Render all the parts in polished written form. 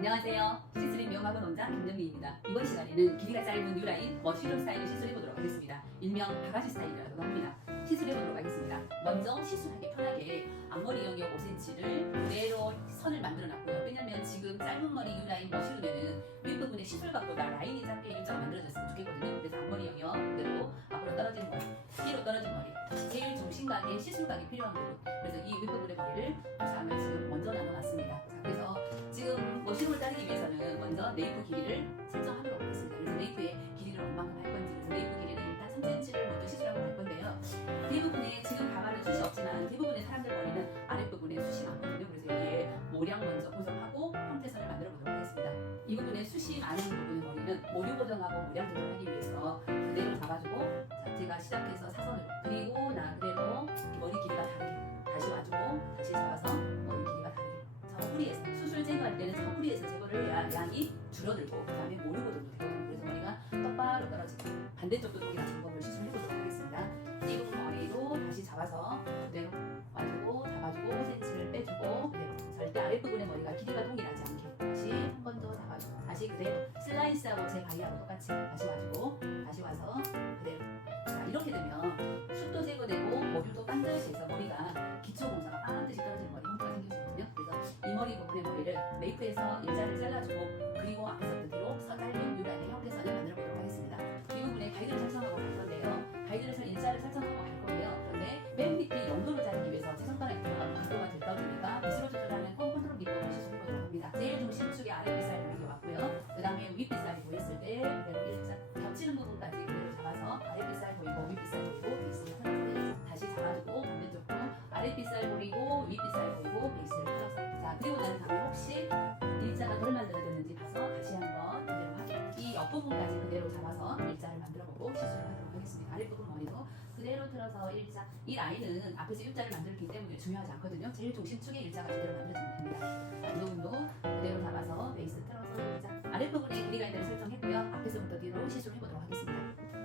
안녕하세요. 시스리 미용학원 원장 김정미입니다. 이번 시간에는 길이가 짧은 뉴라인 머쉬룸 스타일을 시술해보도록 하겠습니다. 일명 바가지 스타일이라고 합니다. 시술해보도록 하겠습니다. 먼저 시술하기 편하게 앞머리 영역 5cm를 그대로 선을 만들어놨고요. 왜냐면 지금 짧은 머리 뉴라인 머쉬룸에는 윗부분에 시술각보다 라인이 작게 일자가 만들어졌으면 좋겠거든요. 그래서 앞머리 영역 그대로 앞으로 떨어진 머리, 뒤로 떨어진 머리, 제일 중심각에 시술각이 필요한 부분. 그래서 이 윗부분의 머리를 두 쌍을 지금 먼저 나눠놨습니다. 자, 그래서 지금 머쉬룸을 자르기 위해서는 먼저 네이프 길이를 설정하도록 하겠습니다. 그래서 네이프의 길이를 얼마큼 할 건지, 그래서 네이프 길이는 일단 3cm를 먼저 시술하고 갈 건데요. 대부분의 지금 가마는 숱이 없지만 대부분의 사람들 머리는 아랫부분에 숱이 많거든요. 그래서 여기에 모량 먼저 고정하고 형태선을 만들어 보도록 하겠습니다. 이 부분에 숱이 많은 부분의 머리는 모류 고정하고 모량 조정하기 위해서 그대로 잡아주고, 자, 제가 시작해서 사선으로, 그리고 나 그대로 머리 길이가 다르게 다시 와주고, 다시 잡아서 머리 길이가 다르게 저 뿌리에서 수술 제거할 때는 저 뿌리에서 제거를 해야 양이 줄어들고 그 다음에 모류 고정도 되거든요. 그래서 머리가 똑바로 떨어지고, 반대쪽도 동일한 방법을 시술해보도록 하겠습니다. 이 부분 머리도 다시 잡아서 그대로 와주고, 잡아주고 5cm를 빼주고, 그대로 절대 아랫부분의 머리가 길이가 동일하지 않게 다시 한 번 더 잡아주고, 다시 그대로 슬라이스하고 제 가위하고 똑같이 다시 와주고, 다시 와서 그대로. 자, 이렇게 되면 숱도 제거되고 모류도 반드시해서 머리가 기초공사가 반드시 떨어지는 머리 형태가 생겨지거든요. 그래서 이 머리 부분의 머리를 메이크에서 일자를 잘라주고, 그리고 앞에서부터 뒤로 서달린 유란의 형태선을 만들어 보도록 하겠습니다. 이 부분에 가이드를 설정하고 갈 건데요. 가이드를 일자를 설정하고 갈 거예요. 그런데 맨 밑에 연도를 자르기 위해서 제 손가락이 들어가면 각도가 될까 보니까 빗으로 조절하는 컨트롤 비법을 시술해보도록 합니다. 제일 중심축에 아랫빗살이 보이게 왔고요. 그 다음에 윗빗살이 보였을 때 그대로 일자 겹치는 부분까지 그대로 잡아서 아랫빗살 보이고 윗빗살 보이고 베이스를 틀어서 다시 잡아주고, 반대쪽도 아랫빗살 보이고 윗빗살 보이고 베이스를 틀어서. 자, 그리고 난 다음에 혹시 일자가 덜 만들어졌는지 봐서 다시 한번 그대로 하게, 이 옆부분까지 그대로 잡아서 일자를 만들어보고 시술을 하도록 하겠습니다. 아랫부분 머리도 그대로 틀어서 일자. 이 라인은 앞에서 일자를 만들기 때문에 중요하지 않거든요. 제일 중심축에 일자가 제대로 만들어지면 됩니다. 자, 이 부분도 그대로 잡아서 베이스 틀어서 일자. 아랫부분에 길이 가이드를 설정했고요. 앞에서부터 뒤로 시술을 해보도록 하겠습니다.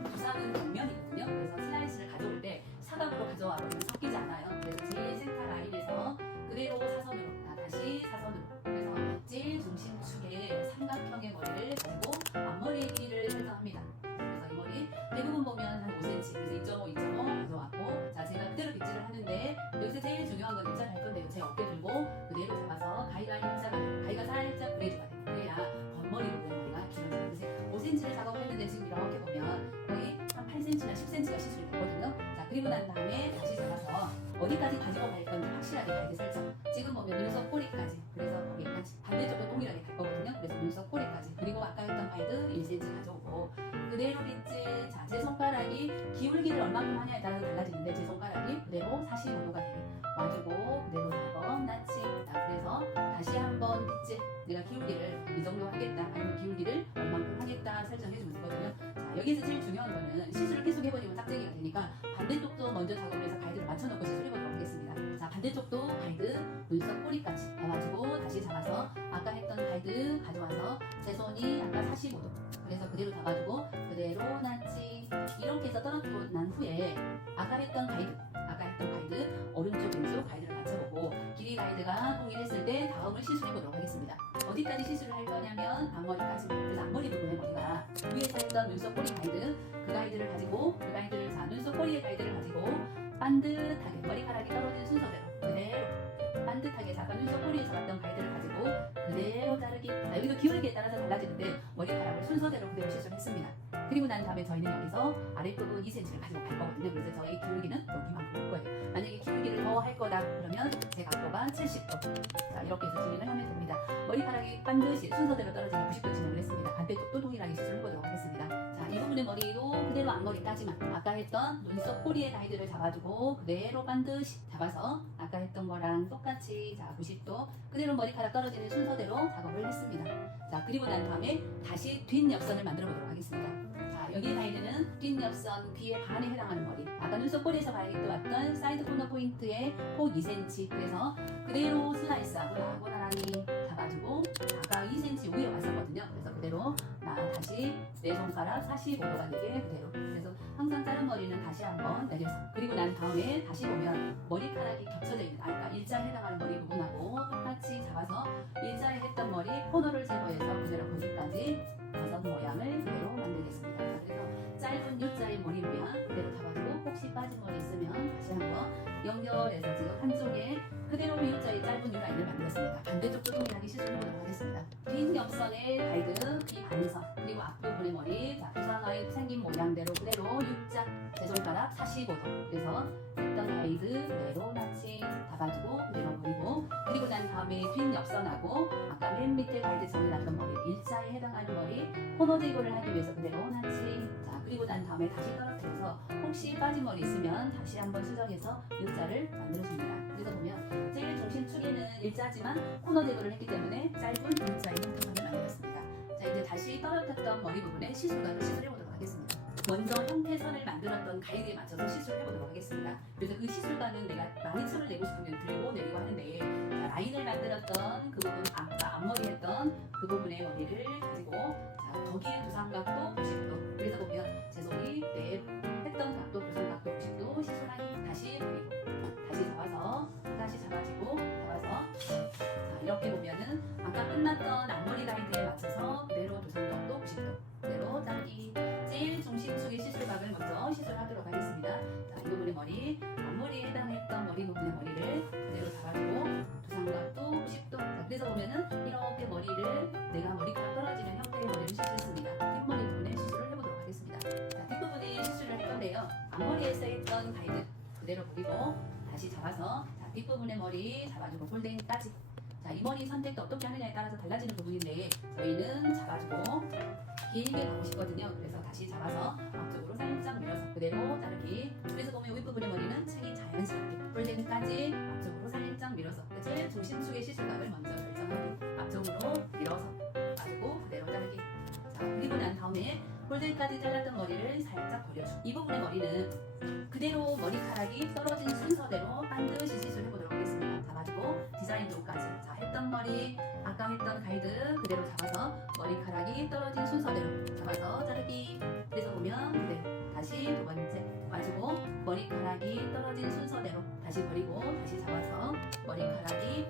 부상은 정면이거든요. 그래서 슬라이스를 가져올 때 사각으로 가져와 버리면 섞이지 않아요. 그래서 제일 센터 라인에서 그대로 사선으로, 다시 사선으로. 그래서 제일 중심축에 삼각형의 머리를 가지고 앞머리 길이를 설정합니다. 그래서 이 머리 대부분 보면 한 5cm, 그래서 2.5, 2.5 가져왔고, 자, 제가 그대로 빗질을 하는데 여기서 제일 중요한 건 일자를 할 건데요. 제 어깨 들고 그대로 잡아서 가위가 일자가 돼요. 가위가 살짝 브레이드가 돼요. 그래야 겉머리 부분의 머리가 길어져요. 그래서 5cm를 작업을 했는데 지금 이렇게 보면 거의 한 8cm나 10cm가 시술이 되거든요. 자, 그리고 난 다음에 다시 잡아서 어디까지 가지고 갈 건지 확실하게 가이드 설정. 지금 보면 눈썹 꼬리까지, 그래서 거기까지 반대쪽도 동일하게 갈 거거든요. 그래서 눈썹 꼬리까지, 그리고 아까 했던 가이드 1cm 가져오고 그대로 빗질. 자, 제 손가락이 기울기를 얼마큼 하냐에 따라서 달라지는데 제 손가락이 그대로 45도가 돼요. 와주고 그대로 한번 나치. 자, 그래서 다시 한번 빗질. 내가 기울기를 이 정도 하겠다, 아니면 기울기를 얼마큼 하겠다 설정해주면 되거든요. 자, 여기서 제일 중요한 거는 시술을 계속 해버리면 짝짝이가 되니까 반대쪽도 먼저 작업을 해서 가이드를 맞춰놓고 시술해보도록 하겠습니다. 자, 반대쪽도 가이드 눈썹 꼬리까지 잡아주고 다시 잡아서 아까 했던 가이드 가져와서 제 손이 아까 45도, 그래서 그대로 잡아주고 그대로 나치. 이렇게 해서 떨어지고 난 후에 아까 했던 가이드 오른쪽 왼쪽 가이드를 맞춰보고, 길이 가이드가 동일했을 때 다음을 시술해보도록 하겠습니다. 어디까지 시술을 할 거냐면 앞머리까지. 그래서 앞머리 부분의 머리가 위에서 했던 눈썹 꼬리 가이드, 그 가이드를 가지고 그 가이드를, 자, 눈썹 꼬리의 가이드를 가지고 반듯하게 머리카락이 떨어지는 순서대로 그대로 반듯하게, 자, 아까 눈썹 꼬리에 잡았던 가이드를 가지고 그대로 자르기. 자, 여기도 기울기에 따라서 달라지는데 머리카락을 순서대로 그대로 시술했습니다. 그리고 난 다음에 저희는 여기서 아랫부분 2cm를 가지고 갈 거거든요. 그래서 저희 기울기는 여기만큼 올 거예요. 만약에 기울기를 더 할 거다 그러면 제 각도가 70도. 자, 이렇게 해서 진행을 하면 됩니다. 머리카락이 반드시 순서대로 떨어지게 90도 진행을 했습니다. 반대쪽도 동일하게 시술을 해보도록 하겠습니다. 자, 이 부분의 머리도 그대로 앞머리까지만 아까 했던 눈썹 꼬리의 가이드를 잡아주고 그대로 반드시 잡아서 아까 했던 거랑 똑같이, 자, 90도 그대로 머리카락 떨어지는 순서대로 작업을 했습니다. 자, 그리고 난 다음에 다시 뒷옆선을 만들어 보도록 하겠습니다. 자, 여기 가이드는 뒷옆선 B의 반에 해당하는 머리, 아까 눈썹 꼬리에서 가이드 왔던 사이드 코너 포인트의 폭 2cm, 그래서 그대로 슬라이스하고 나하고 나란히 잡아주고, 아까 2cm 위에 왔었거든요. 그래서 그대로 다시 내 손가락 45도가 되게 그대로. 그래서 항상 자른 머리는 다시 한번 내려서, 그리고 난 다음에 다시 보면 머리카락이 겹쳐져 있는, 아까 일자에 해당하는 머리 부분하고 똑같이 잡아서 일자에 했던 머리 코너를 제거해서 그대로 거기까지 버섯 모양을 그대로 만들겠습니다. 그래서 짧은 U자의 머리 모양 그대로 잡아주고 혹시 빠진 머리 있으면 다시 한번 연결해서 지금 한쪽에 그대로 U자의 짧은 U라인을 만들었습니다. 반대쪽도 동일하게 시술해보도록 하겠습니다. 긴 옆선의 가이드, 이 반선, 그리고 앞부분의 머리, 자, 부상아이 생긴 모양대로 그대로 U자 제 손가락 45도. 그래서 했던 가이드 그대로 나칭 잡아주고 그대로 버리고, 그리고 난 다음에 뒷 옆선하고 아까 맨 밑에 가이드 정리났던 머리, 일자에 해당하는 머리 코너 제거를 하기 위해서 그대로 나칭. 자, 그리고 난 다음에 다시 떨어뜨려서 혹시 빠진 머리 있으면 다시 한번 수정해서 U자를 만들어줍니다. 그래서 보면 제일 중심축에는 일자지만 코너 제거를 했기 때문에 짧은 U자의 형태선을 만들었습니다. 자, 이제 다시 떨어졌던 머리 부분에 시술각을 시술해보도록 하겠습니다. 먼저 형태선을 만들었던 가이드에 맞춰서 시술을 해보도록 하겠습니다. 그래서 그 시술관은 내가 많이 층을 내고 싶으면 들고 내리고 하는데, 자, 라인을 만들었던 그 부분, 아까 앞머리 했던 그 부분의 머리를 가지고, 자, 거기에 두상각도 90도. 그래서 보면 제 손이 했던 각도, 두상각도 90도 시술하기 다시 그리고 다시 잡아서 다시 잡아지고 잡아서, 자, 이렇게 보면은 아까 끝났던 앞머리 가이드에 맞춰서 그대로 두상각도 90도 그대로 자르기. 제일 중심축의 시술각을 먼저 시술하도록 하겠습니다. 자, 이 부분의 머리, 앞머리에 해당했던 머리 부분의 머리를 그대로 잡아주고 두상각도 90도. 자, 그래서 보면은 이렇게 머리를 내가 머리카락 떨어지는 형태의 머리를 시술했습니다. 뒷머리 부분에 시술을 해보도록 하겠습니다. 자, 뒷부분에 시술을 할 건데요. 앞머리에서 했던 가이드 그대로 버리고 다시 잡아서, 자, 뒷부분의 머리 잡아주고 골den까지. 자, 이 머리 선택도 어떻게 하느냐에 따라서 달라지는 부분인데 저희는 잡아주고 길게 가고 싶거든요. 그래서 다시 잡아서 앞쪽으로 살짝 밀어서 그대로 자르기. 그래서 보면 윗부분의 머리는 책이 자연스럽게 골든까지 앞쪽으로 살짝 밀어서 제일 중심축의 시술각을 먼저 결정하기. 앞쪽으로 밀어서 빠지고 그대로 자르기. 자, 그리고 난 다음에 골든까지 잘랐던 머리를 살짝 버려주고, 이 부분의 머리는 그대로 머리카락이 떨어진 순서대로 반드시 시술해보도록 하겠습니다. 잡아주고 디자인도까지. 자, 했던 머리 아까 했던 가이드 그대로 잡아서 머리카락이 떨어진 순서대로 잡아서 자르기. 그래서 보면 그대로 다시 두 번째 봐주고 머리카락이 떨어진 순서대로 다시 버리고 다시 잡아서 머리카락이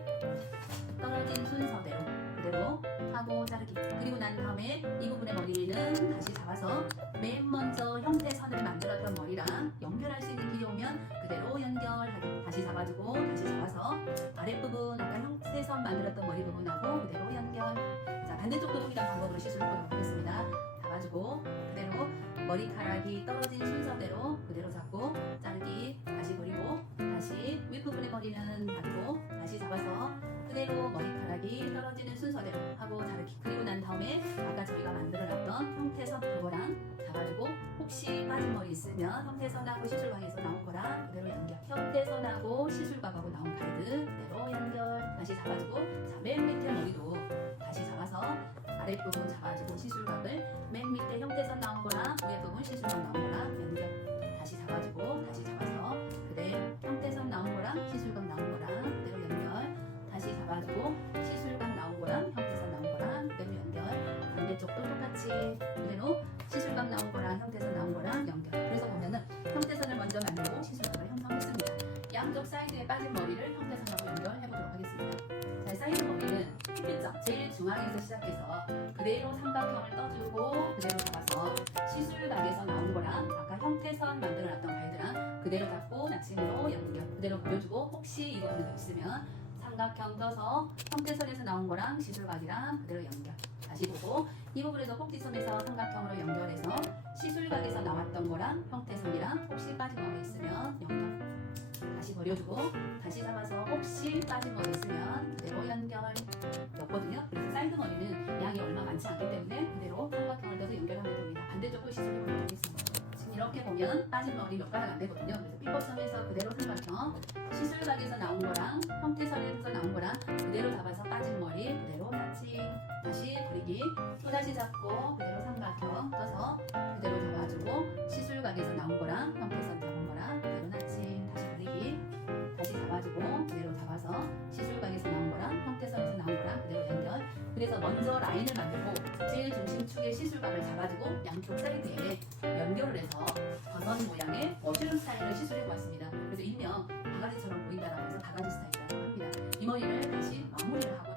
떨어진 순서대로 그대로 하고 자르기. 그리고 난 다음에 이 부분의 머리는 다시 잡아서 맨 먼저 형태선을 만들었던 머리랑 연결할 수 있는 길이 오면 그대로 연결하기. 다시 잡아주고 다시 잡아서 아랫부분 아까 형태선 만들었던 머리 부분하고 그대로 연결. 자, 반대쪽도 동일한 방법으로 시술해보도록 하겠습니다. 잡아주고 그대로 머리카락이 떨어진 순서대로 그대로 잡고 자르기. 다시 버리고 다시 윗부분의 머리는 잡고 다시 잡아서 그대로 머리카락이 떨어지는 순서대로 하고 자르기. 그리고 난 다음에 아까 저희가 만들어놨던 형태선 그거랑 잡아주고 혹시 빠진 머리 있으면 형태선하고 시술각에서 나온 거랑 그대로 연결. 형태선하고 시술각하고 나온 가이드 그대로 연결. 다시 잡아주고, 자, 맨 밑에 머리도 다시 잡아서 아랫부분 잡아주고 시술각을 맨 밑에 형태선 나온 거랑 위에 부분 시술각 나온 거랑 연결. 다시 잡아주고 다시 잡아서 그대로 형태선 나온 거랑 시술각 나온 거랑 그대로 연결. 다시 잡아주고 시술각 나온 거랑 형태선 나온 거랑 그대로 연결. 반대쪽도 똑같이 그대로 시술각 나온 거랑 형태선 나온 거랑 연결. 그래서 보면은 형태선을 먼저 만들고 시술각을 형성했습니다. 양쪽 사이드에 빠진 머리를 형태선하고 연결해보도록 하겠습니다. 자, 사이드 머리는 핏점 제일 중앙에서 시작해서 그대로 삼각형을 떠주고 그대로 잡아서 시술각에서 나온 거랑 아까 형태선 만들어놨던 가이드랑 그대로 잡고 나침으로 연결. 그대로 그려주고 혹시 이 부분이 더 있으면 삼각형 떠서 형태선에서 나온 거랑 시술각이랑 그대로 연결. 다시 보고 이 부분에서 꼭지선에서 삼각형으로 연결해서 시술각에서 나왔던 거랑 형태선이랑 혹시 빠진 머리 있으면 연결. 다시 버려주고 다시 잡아서 혹시 빠진 머리 있으면 그대로 연결였거든요. 그래서 사이드 머리는 양이 얼마 많지 않기 때문에 그대로 삼각형을 떠서 연결하면 됩니다. 반대쪽도 시술해보도록 하겠습니다. 지금 이렇게 보면 빠진 머리 몇 가닥 안 되거든요. 그래서 삐법선에서 그대로 삼각형, 시술각에서 나온 거랑 형태선에서 나온 거랑 그대로 잡아서 빠진 머리 그대로 나치. 다시 버리기. 또다시 잡고 그대로 삼각형 떠서 그대로 잡아주고 시술각에서 나온 거랑 형태선 잡은 거랑 그대로 나치. 다시 버리기. 다시 잡아주고 그대로 잡아서 시술각에서 나온 거랑 형태선에서 나온 거랑 그대로 연결. 그래서 먼저 라인을 만들고 제일 중심축의 시술각을 잡아주고 양쪽 사이드에 연결을 해서 버섯 모양의 머쉬룸 스타일을 시술해보았습니다. 그래서 일명 바가지처럼 보인다라고 해서 바가지 스타일이라고 합니다. 이 머리를 다시 마무리를 하고